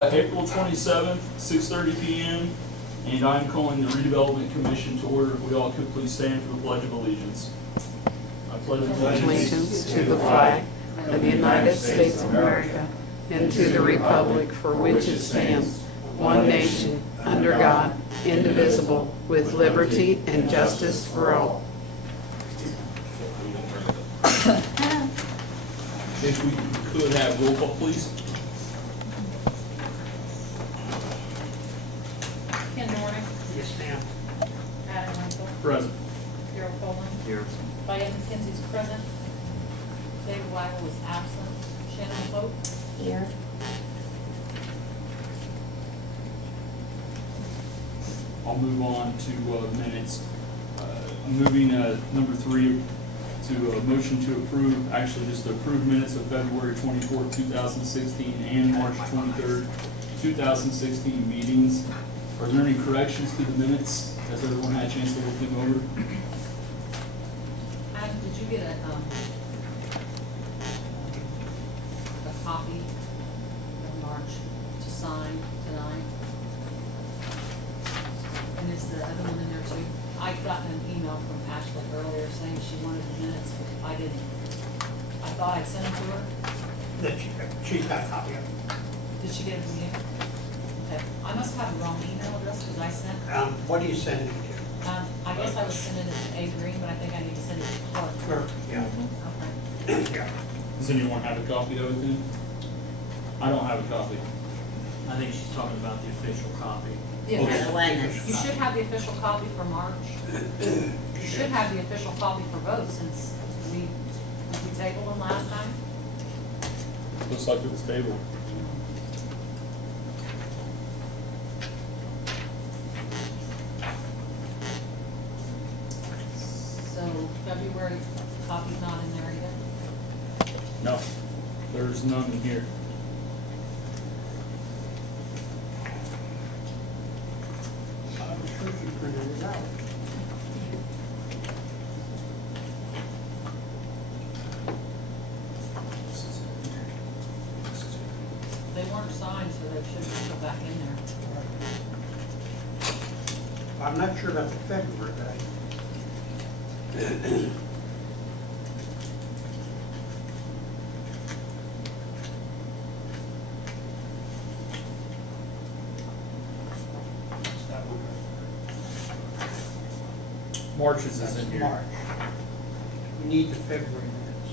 April 27th, 6:30 p.m., and I'm calling the Redevelopment Commission to order. If we all could please stand for the Pledge of Allegiance. I pledge Allegiance to the flag of the United States of America and to the republic for which it stands, one nation, under God, indivisible, with liberty and justice for all. If we could have roll call, please. Ken Norton. Yes, ma'am. Adam Wenzel. Present. Darrell Coleman. Here. Diane McKenzie is present. David Weigel is absent. Shannon Pope. Here. I'll move on to minutes. I'm moving number 3 to a motion to approve, actually just to approve minutes of February 24th, 2016 and March 23rd, 2016 meetings. Are there any corrections to the minutes? Has everyone had a chance to look them over? Adam, did you get a copy of March to sign tonight? And is the other one in there too? I got an email from Ashley earlier saying she wanted the minutes, but I didn't. I thought I'd sent them to her. That she's got a copy of it. Did she get it from you? Okay. I must have the wrong email address because I sent, What are you sending it I guess I was sending it to A Green, but I think I need to send it to Clark. to? Clerk. Yeah. Okay. Yeah. Does anyone have a copy of it then? I don't have a copy. I think she's talking about the official copy. Yeah, Okay. the one you should have the official copy for March. You should have the official copy for vote since we tabled them last time. Looks like it was tabled. So February copy's not in there either. No, there's none in here. I'm sure she printed it out. They weren't signed, so they shouldn't go back in there. I'm not sure about the February date. March's is in here. March. We need the February minutes.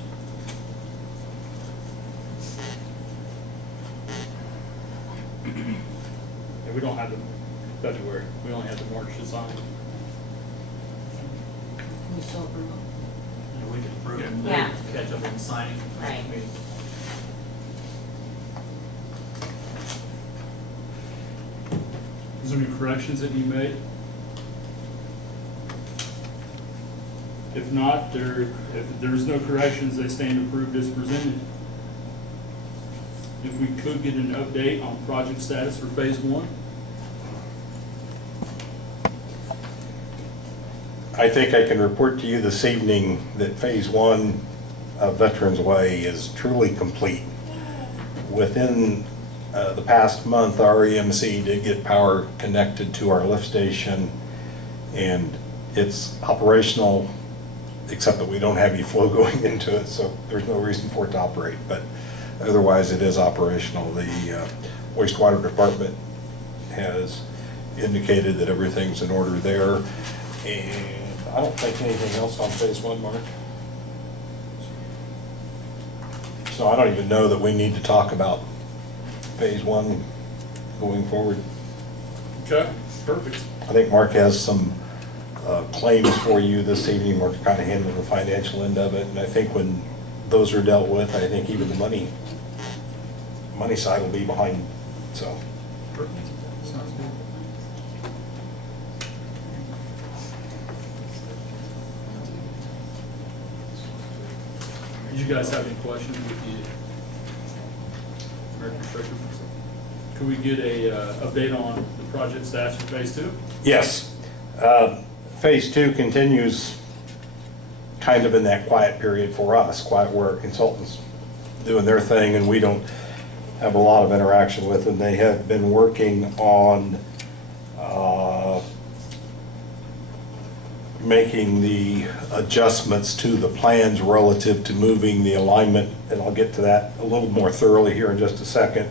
Yeah, we don't have the February, we only have the March to sign. Can we still approve them? And we can approve it, Yeah. catch up on signing. Right. Is there any corrections that you made? If not, if there's no corrections, they stand approved as presented. If we could get an update on project status for phase 1? I think I can report to you this evening that Phase 1 of Veterans Way is truly complete. Within the past month, our EMC did get power connected to our lift station, and it's operational, except that we don't have any flow going into it, so there's no reason for it to operate. But otherwise, it is operational. The wastewater department has indicated that everything's in order there. And I don't think anything else on phase 1, Mark. So I don't even know that we need to talk about phase 1 going forward. Okay, perfect. I think Mark has some claims for you this evening. We're kind of handling the financial end of it. And I think when those are dealt with, I think even the money side will be behind, so. Perfect. Sounds good. Did you guys have any questions with the American Construction? Could we get a update on the project status for phase 2? Yes. Phase 2 continues kind of in that quiet period for us, quiet where consultants doing their thing, and we don't have a lot of interaction with, and they have been working on making the adjustments to the plans relative to moving the alignment, and I'll get to that a little more thoroughly here in just a second.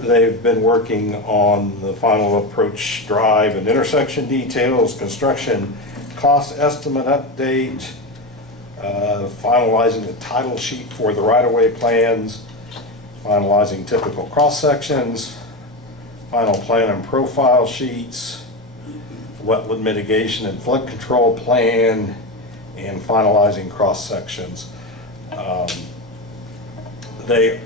They've been working on the final approach drive and intersection details, construction cost estimate update, finalizing the title sheet for the right-of-way plans, finalizing typical cross-sections, final plan and profile sheets, wetland mitigation and flood control plan, and finalizing cross-sections. They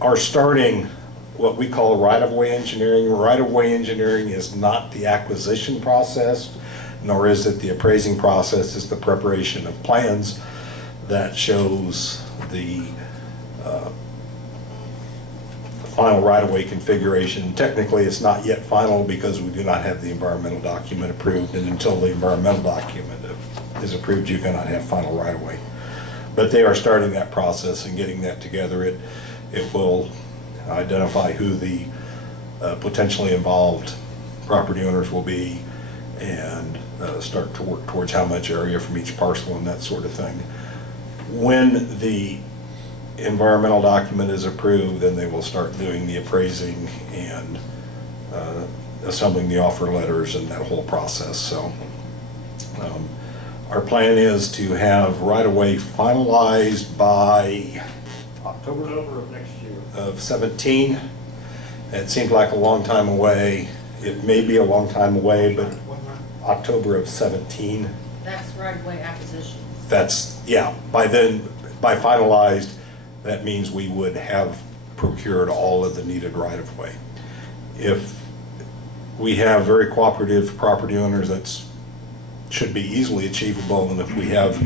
are starting what we call right-of-way engineering. Right-of-way engineering is not the acquisition process, nor is it the appraising process. It's the preparation of plans that shows the final right-of-way configuration. Technically, it's not yet final because we do not have the environmental document approved, and until the environmental document is approved, you cannot have final right-of-way. But they are starting that process and getting that together. It will identify who the potentially involved property owners will be, and start to work towards how much area from each parcel and that sort of thing. When the environmental document is approved, then they will start doing the appraising and assembling the offer letters and that whole process. So our plan is to have right-of-way finalized by October October of next year. of 17. It seems like a long time away. It may be a long time away, but October of 17. That's right-of-way acquisition. That's, yeah, by then, by finalized, that means we would have procured all of the needed right-of-way. If we have very cooperative property owners, that's should be easily achievable, and if we have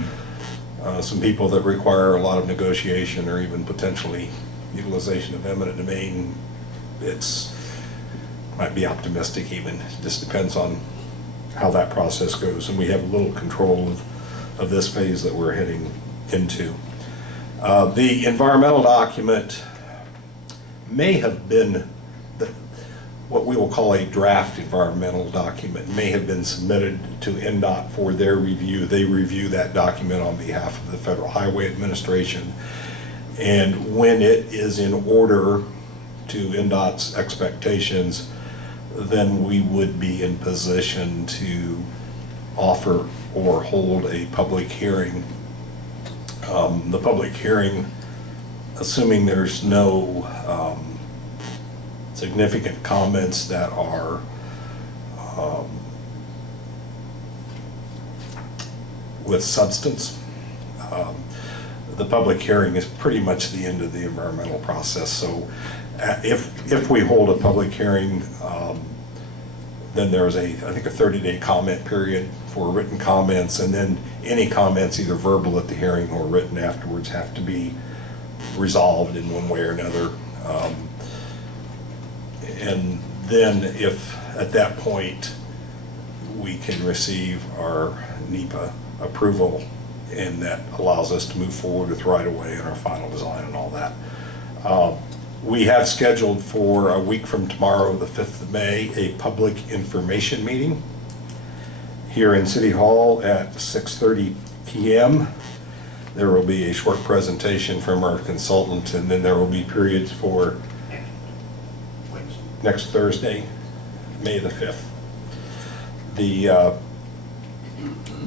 some people that require a lot of negotiation or even potentially utilization of eminent domain, it's might be optimistic even. It just depends on how that process goes, and we have little control of this phase that we're heading into. The environmental document may have been what we will call a draft environmental document, may have been submitted to NDOT for their review. They review that document on behalf of the Federal Highway Administration, and when it is in order to NDOT's expectations, then we would be in position to offer or hold a public hearing. The public hearing, assuming there's no significant comments that are with substance, the public hearing is pretty much the end of the environmental process. So if we hold a public hearing, then there's I think a 30-day comment period for written comments, and then any comments, either verbal at the hearing or written afterwards, have to be resolved in one way or another. And then if at that point we can receive our NEPA approval, and that allows us to move forward with right-of-way and our final design and all that. We have scheduled for a week from tomorrow, the 5th of May, a public information meeting here in City Hall at 6:30 p.m. There will be a short presentation from our consultant, and then there will be periods for next Thursday, May the 5th.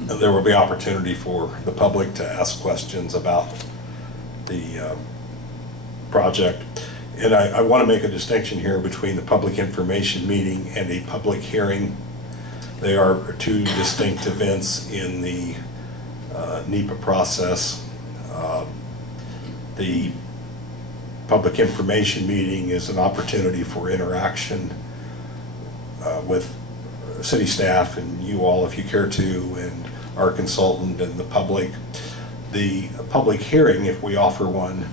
There will be opportunity for the public to ask questions about the project. And I want to make a distinction here between the public information meeting and a public hearing. They are two distinct events in the NEPA process. The public information meeting is an opportunity for interaction with city staff and you all, if you care to, and our consultant and the public. The public hearing, if we offer one,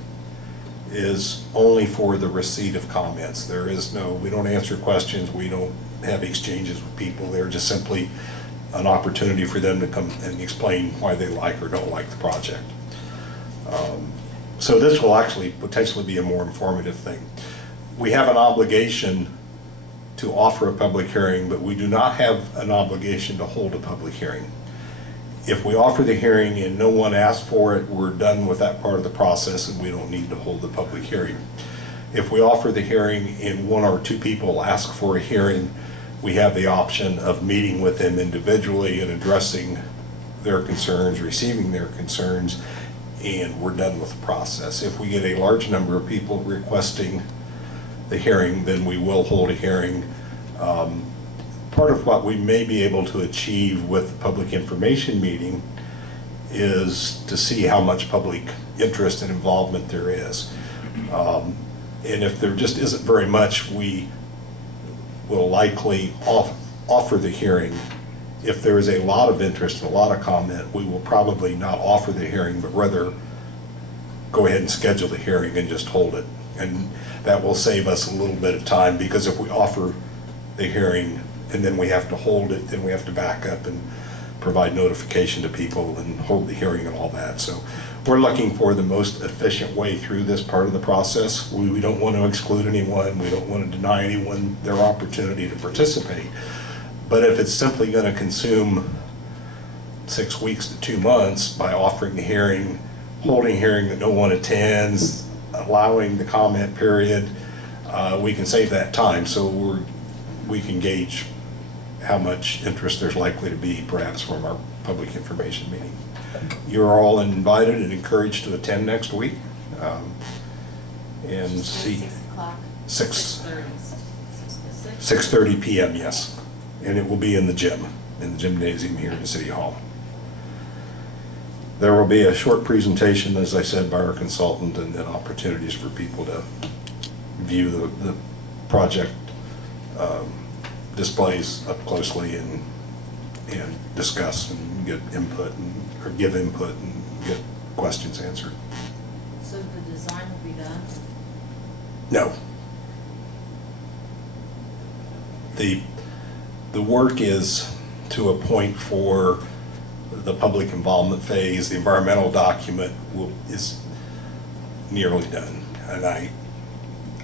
is only for the receipt of comments. There is no, we don't answer questions, we don't have exchanges with people. They're just simply an opportunity for them to come and explain why they like or don't like the project. So this will actually potentially be a more informative thing. we have an obligation to offer a public hearing, but we do not have an obligation to hold a public hearing. If we offer the hearing and no one asks for it, we're done with that part of the process and we don't need to hold the public hearing. If we offer the hearing and one or two people ask for a hearing, we have the option of meeting with them individually and addressing their concerns, receiving their concerns, and we're done with the process. If we get a large number of people requesting the hearing, then we will hold a hearing. Part of what we may be able to achieve with the public information meeting is to see how much public interest and involvement there is. And if there just isn't very much, we will likely offer the hearing. If there is a lot of interest and a lot of comment, we will probably not offer the hearing, but rather go ahead and schedule the hearing and just hold it. And that will save us a little bit of time, because if we offer the hearing and then we have to hold it, then we have to back up and provide notification to people and hold the hearing and all that. So we're looking for the most efficient way through this part of the process. We don't want to exclude anyone. We don't want to deny anyone their opportunity to participate. But if it's simply going to consume 6 weeks to 2 months by offering the hearing, holding a hearing that no one attends, allowing the comment period, we can save that time. So we can gauge how much interest there's likely to be, perhaps, from our public information meeting. You're all invited and encouraged to attend next week, and see 6 o'clock. 6:30 6:30. p.m. Yes, and it will be in the gymnasium here in the City Hall. There will be a short presentation, as I said, by our consultant, and then opportunities for people to view the project displays up closely and discuss and get input or give input and get questions answered. So the design will be done? No. The work is to a point for the public involvement phase. The environmental document is nearly done. And I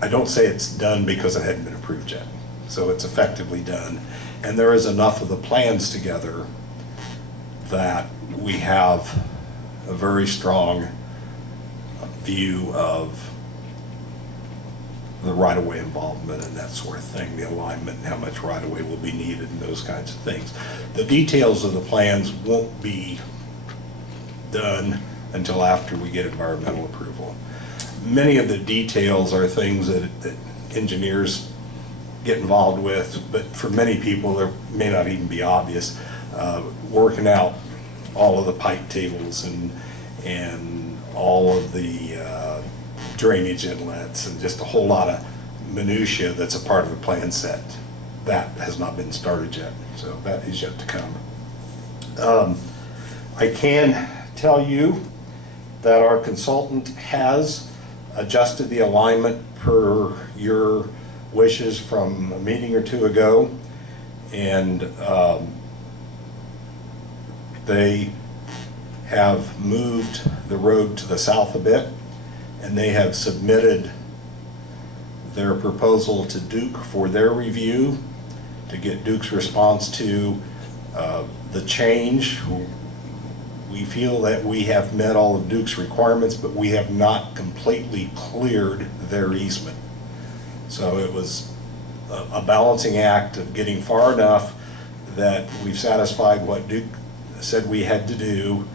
don't say it's done because it hadn't been approved yet. So it's effectively done. And there is enough of the plans together that we have a very strong view of the right-of-way involvement and that sort of thing, the alignment and how much right-of-way will be needed and those kinds of things. The details of the plans won't be done until after we get environmental approval. Many of the details are things that engineers get involved with, but for many people, there may not even be obvious. Working out all of the pipe tables and all of the drainage inlets and just a whole lot of minutia that's a part of the plan set. That has not been started yet, so that is yet to come. I can tell you that our consultant has adjusted the alignment per your wishes from a meeting or two ago, and they have moved the road to the south a bit, and they have submitted their proposal to Duke for their review to get Duke's response to the change. We feel that we have met all of Duke's requirements, but we have not completely cleared their easement. So it was a balancing act of getting far enough that we've satisfied what Duke said we had to do,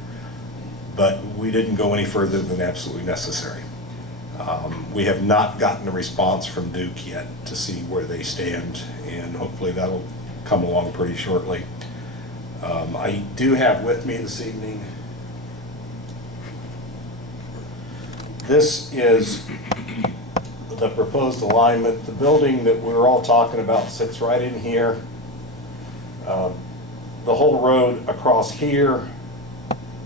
but we didn't go any further than absolutely necessary. We have not gotten a response from Duke yet to see where they stand, and hopefully that'll come along pretty shortly. I do have with me this evening, this is the proposed alignment. The building that we're all talking about sits right in here. The whole road across here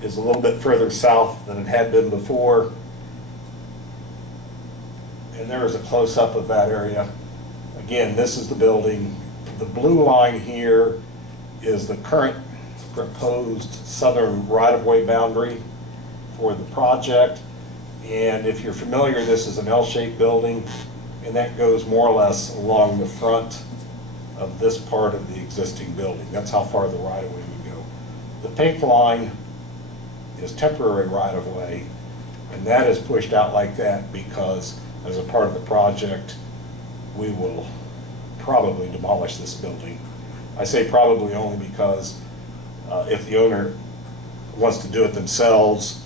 is a little bit further south than it had been before. And there is a close-up of that area. Again, this is the building. The blue line here is the current proposed southern right-of-way boundary for the project. And if you're familiar, this is an L-shaped building. and that goes more or less along the front of this part of the existing building. That's how far the right-of-way would go. The pink line is temporary right-of-way, and that is pushed out like that because as a part of the project, we will probably demolish this building. I say probably only because if the owner wants to do it themselves,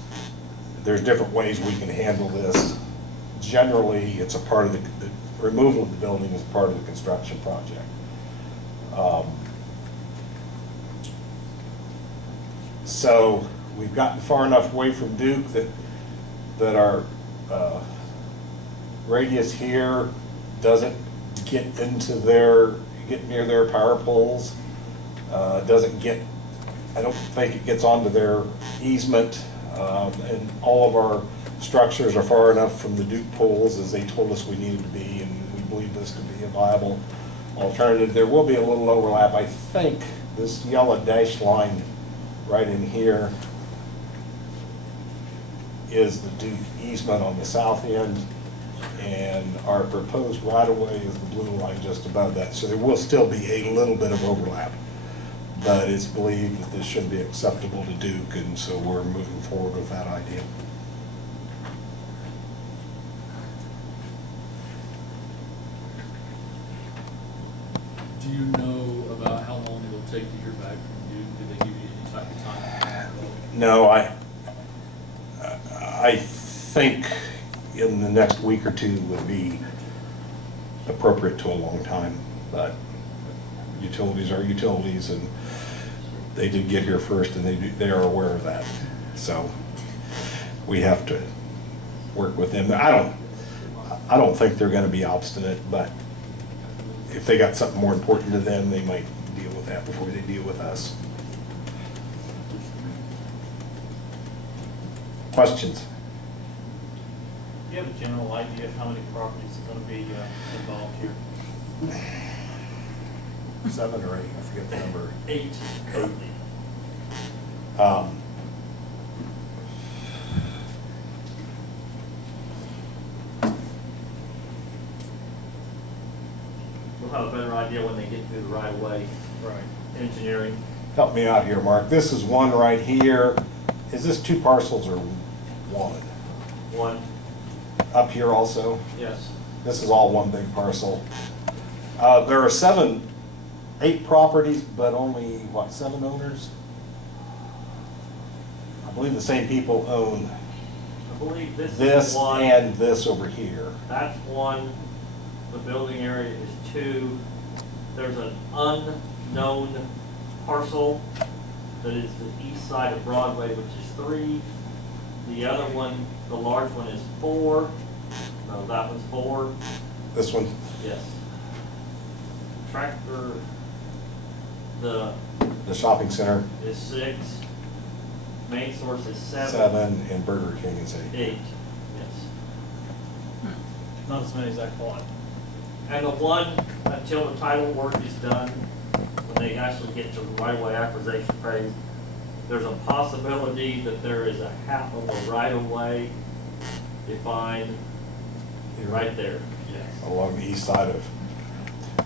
there's different ways we can handle this. Generally, it's a part of the removal of the building is part of the construction project. So we've gotten far enough away from Duke that our radius here doesn't get near their power poles. Doesn't get, I don't think it gets onto their easement, and all of our structures are far enough from the Duke poles as they told us we needed to be, and we believe this to be a viable alternative. There will be a little overlap. I think this yellow dashed line right in here is the Duke easement on the south end, and our proposed right-of-way is the blue line just above that. So there will still be a little bit of overlap, but it's believed that this should be acceptable to Duke, and so we're moving forward with that idea. Do you know about how long it'll take to hear back from Duke? Did they give you any type of time? No, I think in the next week or two would be appropriate to a long time, but utilities are utilities, and they did get here first, and they are aware of that. So we have to work with them. I don't think they're going to be obstinate, but if they got something more important to them, they might deal with that before they deal with us. Questions? Do you have a general idea of how many properties are going to be involved here? 7 or 8, I forget the number. 8 currently. We'll have a better idea when they get through the right-of-way. Right. Engineering. Help me out here, Mark. This is one right here. Is this 2 parcels or 1? 1, Up here also? yes. This is all one big parcel. There are 8 properties, but only, what, 7 owners? I believe the same people own I believe this is this 1. and this over here. That's 1. The building area is 2. There's an unknown parcel that is the east side of Broadway, which is 3. The other one, the large one, is 4. No, that one's 4. This one, Yes. Tractor, the the shopping center, is 6. Main source is 7. 7, and Burger King is 8. 8, yes. Not as many as I thought. And the one, until the title work is done, when they actually get to the right-of-way acquisition phase, there's a possibility that there is a half of a right-of-way defined right there, yes. Along the east side of,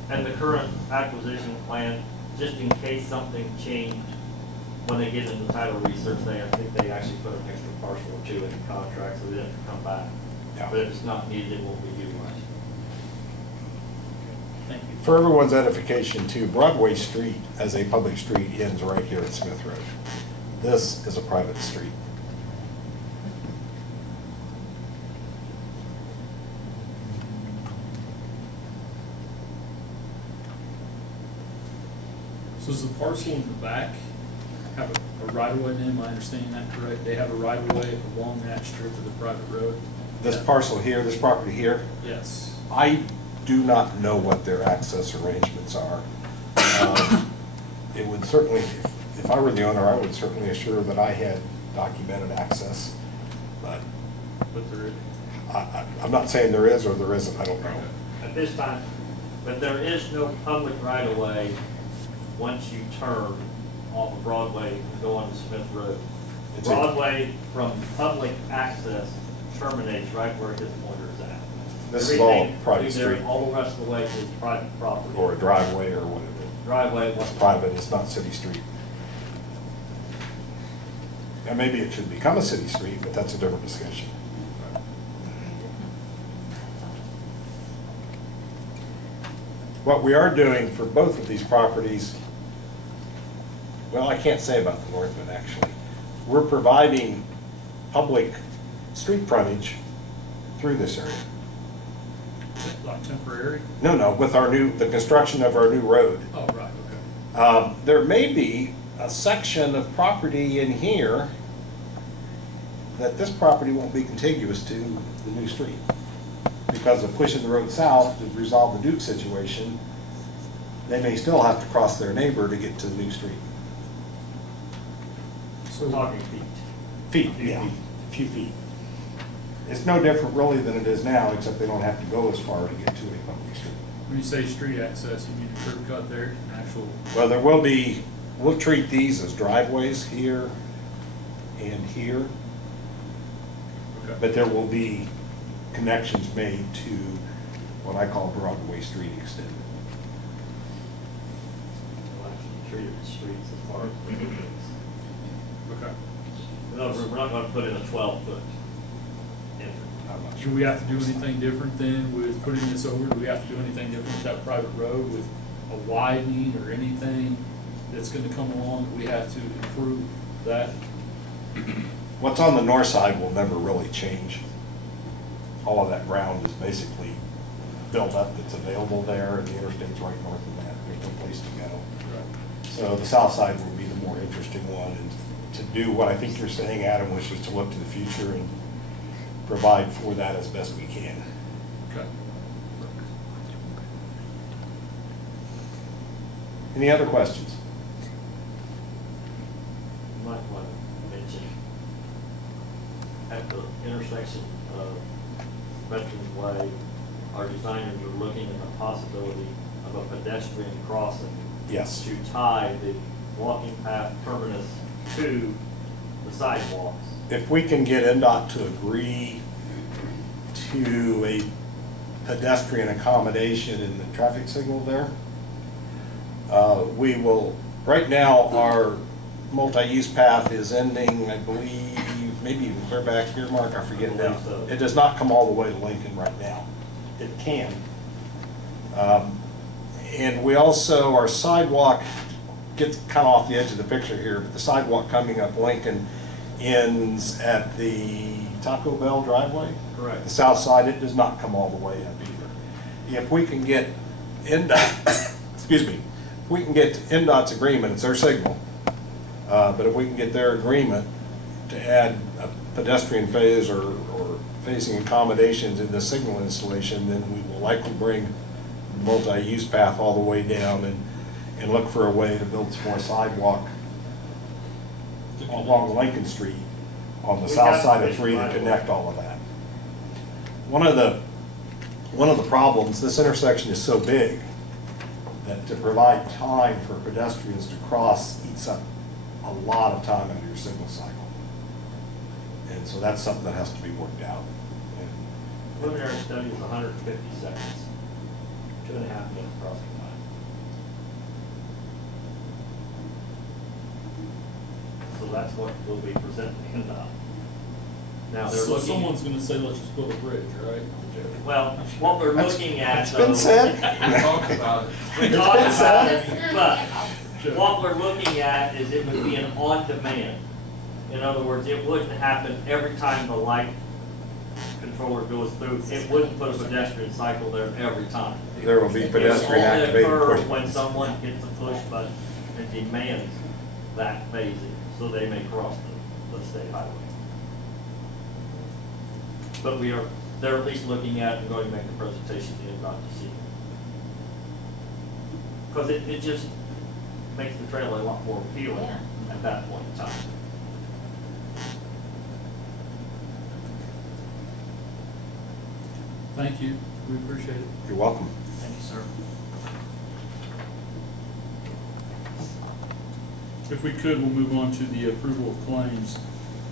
And the current acquisition plan, just in case something changed, when they get into title research, I think they actually put an extra parcel or 2 in the contract, so they have to come back. Yeah. But if it's not needed, it won't be utilized. Thank you. for everyone's edification too, Broadway Street as a public street ends right here at Smith Road. This is a private street. So does the parcel in the back have a right-of-way then, am I understanding that correct? They have a right-of-way along that strip of the private road? This Yeah. parcel here, this property here, Yes. I do not know what their access arrangements are. It would certainly, if I were the owner, I would certainly assure that I had documented access, but But there is. I'm not saying there is or there isn't, I don't know. At this time, but there is no public right-of-way once you turn off of Broadway and go onto Smith Road. It's a- Broadway from public access terminates right where his pointer is at. This is all Everything private through there, street. all the rest of the way is private property. Or a driveway or whatever. Driveway, It's what's private, it's not city street. And maybe it should become a city street, but that's a different discussion. What we are doing for both of these properties, well, I can't say about the north one, actually. We're providing public street frontage through this area. Like temporary? No, with the construction of our new road. Oh, right, okay. There may be a section of property in here that this property won't be contiguous to the new street. Because of pushing the road south to resolve the Duke situation, they may still have to cross their neighbor to get to the new street. we're talking feet. Feet, yeah, a few feet. It's no different really than it is now, except they don't have to go as far to get to a public street. When you say street access, you mean a curb cut there, an actual, Well, we'll treat these as driveways here and here, okay. but there will be connections made to what I call Broadway Street extended. We'll actually treat it as streets as far as the buildings. Okay. In other words, we're not gonna put in a 12-foot entrance. I'm not Do sure. we have to do anything different then with putting this over? Do we have to do anything different with that private road with a widening or anything that's gonna come along that we have to improve that? What's on the north side will never really change. All of that ground is basically built up that's available there, and the interstate's right north of that. There's no place to go. So the south side will be the more interesting one, and to do what I think you're saying, Adam, which is to look to the future and provide for that as best we can. Okay. Any other questions? You might want to mention at the intersection of Veterans Way, our designers are looking at the possibility of a pedestrian crossing Yes. to tie the walking path terminus to the sidewalks. If we can get NDOT to agree to a pedestrian accommodation in the traffic signal there, we will, right now, our multi-use path is ending, I believe, maybe even clear back here, Mark, I forget now. So. It does not come all the way to Lincoln right now. It can. And we also, our sidewalk gets kind of off the edge of the picture here, but the sidewalk coming up Lincoln ends at the Taco Bell driveway. Correct. The south side, it does not come all the way up either. If we can get NDOT, excuse me, if we can get NDOT's agreement, it's their signal, but if we can get their agreement to add a pedestrian phase or facing accommodations in the signal installation, then we will likely bring the multi-use path all the way down and look for a way to build some more sidewalk along Lincoln Street on the We south got side of sufficient 3 to right of way. connect all of that. One of the problems, this intersection is so big that to provide time for pedestrians to cross eats up a lot of time out of your signal cycle. And so that's something that has to be worked out. Preliminary study is 150 seconds, 2.5 minutes crossing time. So that's what will be presented in the, now they're So looking. someone's gonna say, let's just build a bridge, right? Well, what we're looking at It's though. been said. Talk about it. We It's talked been about said. it, but what we're looking at is it would be an on-demand. In other words, it wouldn't happen every time the light controller goes through. It wouldn't put a pedestrian cycle there every time. There will be pedestrian It will activated only occur push when buttons. someone hits a push button and demands that phasing, so they may cross the state highway. But they're at least looking at and going to make the presentation to NDOT to see. Because it just makes the trail a lot more appealing Yeah. at that point in time. Thank you, we appreciate it. You're welcome. Thank you, sir. If we could, we'll move on to the approval of claims.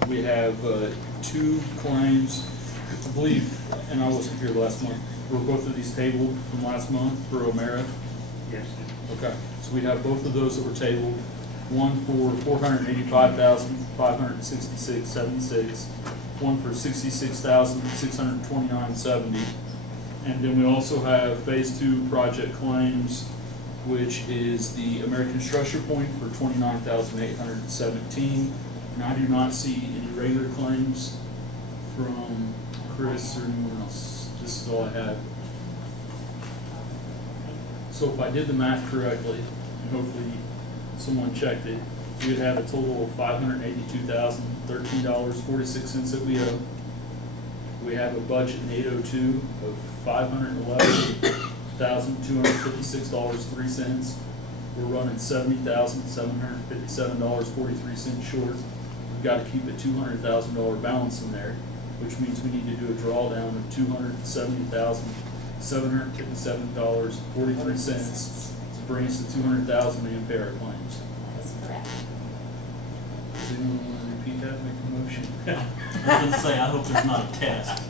We have 2 claims, I believe, and I wasn't here last month. were both of these tabled from last month for O'Mara? Yes. Okay, so we have both of those that were tabled, one for $485,566.76, one for $66,629.70. And then we also have Phase 2 project claims, which is the American Structure Point for $29,817. And I do not see any regular claims from Chris or anyone else. This is all I have. So if I did the math correctly, and hopefully someone checked it, we would have a total of $582,013.46 that we owe. We have a budget in 802 of $511,256.03. We're running $70,757.43 short. We've got to keep a $200,000 balance in there, which means we need to do a drawdown of $270,757.43 to bring us to $200,000 and pay our claims. That is correct. Does anyone want to repeat that, make a motion? I was gonna say, I hope there's not a test.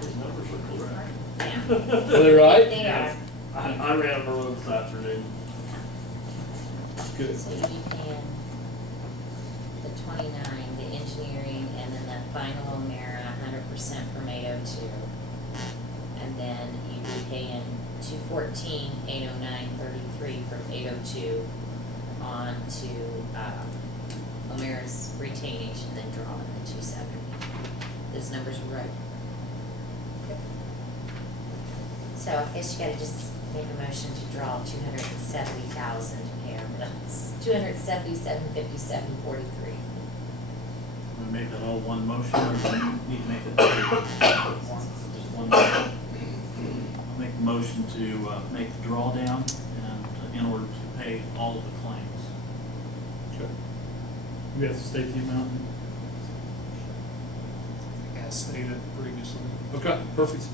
These numbers are correct. Yeah. Are they right? They are. I ran them early this afternoon. Good. So you'd be paying the 29, the engineering, and then the final O'Mara 100% from 802. And then you'd be paying 214, 809.33 from 802 on to O'Mara's retainage, and then drawing the 270. Those numbers were right. So I guess you gotta just make a motion to draw 270,000 to pay our bills. 277,57.43. We make that all one motion, or do we need to make it two? Just one motion. I'll make the motion to make the drawdown and in order to pay all of the claims. Okay. We have to state the amount. As stated previously. Okay, perfect.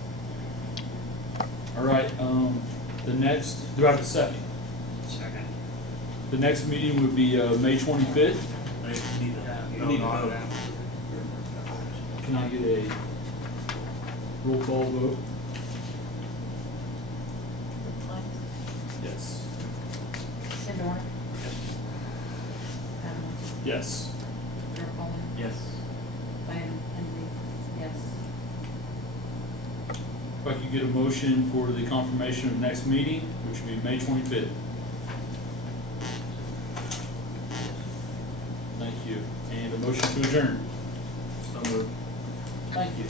All right, the next, do I have a second? Second. The next meeting would be May 25th. They need to have. No, not that. Can I get a roll call vote? Yes. Sindor? Yes. Yes. Diane Henry, yes. If I could get a motion for the confirmation of next meeting, which would be May 25th. Thank you. And a motion to adjourn. So moved. Thank you.